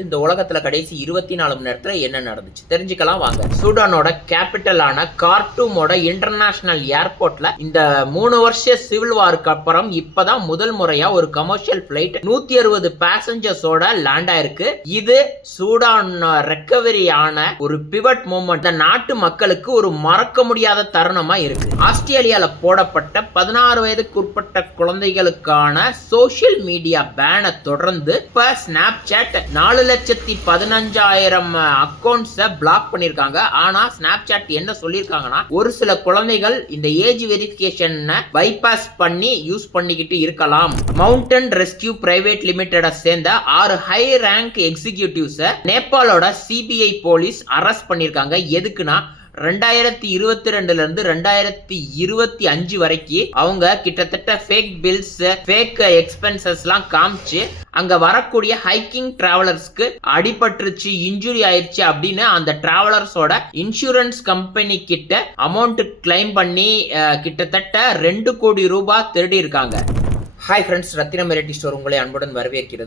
இந்த உலகத்துல கடைசி 24 மணி நேரத்துல என்ன நடந்துச்சு தெரிஞ்சுக்கலாம் வாங்க. சூடானோட கேபிட்டலான கார்ட்டூமோட இன்டர்நேஷனல் ஏர்போர்ட்ல இந்த 3 வருஷ சிவில் வாருக்கு அப்புறம் இப்பதான் முதல் முறையா ஒரு கமர்ஷியல் பிளைட் 160 பேசஞ்சர்ஸோட லேண்ட் ஆயிருக்கு. இது சூடான் ரெக்கவரி ஆன ஒரு பிவட் மூமெண்ட். இந்த நாட்டு மக்களுக்கு ஒரு மறக்க முடியாத தருணமா இருக்கு. ஆஸ்திரேலியால போடப்பட்ட 16 வயதுக்கு உட்பட்ட குழந்தைகளுக்கான சோசியல் மீடியா பேனை தொடர்ந்து இப்ப ஸ்னாப்சாட் 4,15,000 அக்கௌண்ட்ஸை பிளாக் பண்ணிருக்காங்க. ஆனா ஸ்னாப்சாட் என்ன சொல்லிருக்காங்கன்னா, ஒரு சில குழந்தைகள் இந்த ஏஜ் வெரிஃபிகேஷன் பைபாஸ் பண்ணி யூஸ் பண்ணிக்கிட்டு இருக்கலாம். மவுண்டன் ரெஸ்கியூ பிரைவேட் லிமிடெட சேர்ந்த 6 ஹை ரேங்க் எக்ஸிகியூட்டிவ்ஸ் நேபாளோட சிபிஐ போலீஸ் அரெஸ்ட் பண்ணிருக்காங்க. எதுக்குன்னா 2022 இருந்து 2025 வரைக்கும் அவங்க கிட்டத்தட்ட ஃபேக் பில்ஸ், ஃபேக் எக்ஸ்பென்சஸ் எல்லாம் காமிச்சு அங்க வரக்கூடிய ஹைக்கிங் டிராவலர்ஸ்க்கு அடிபட்டுருச்சு, இன்ஜுரி ஆயிடுச்சு அப்படின்னு அந்த டிராவலர்ஸோட இன்சூரன்ஸ் கம்பெனி கிட்ட அமௌண்ட் கிளைம் பண்ணி கிட்டத்தட்ட 2 கோடி ரூபாய் திருடி இருக்காங்க. ஹாய் ஃப்ரெண்ட்ஸ், ரத்தினம் வெரைட்டி ஸ்டோர் உங்களை அன்புடன் வரவேற்கிறது.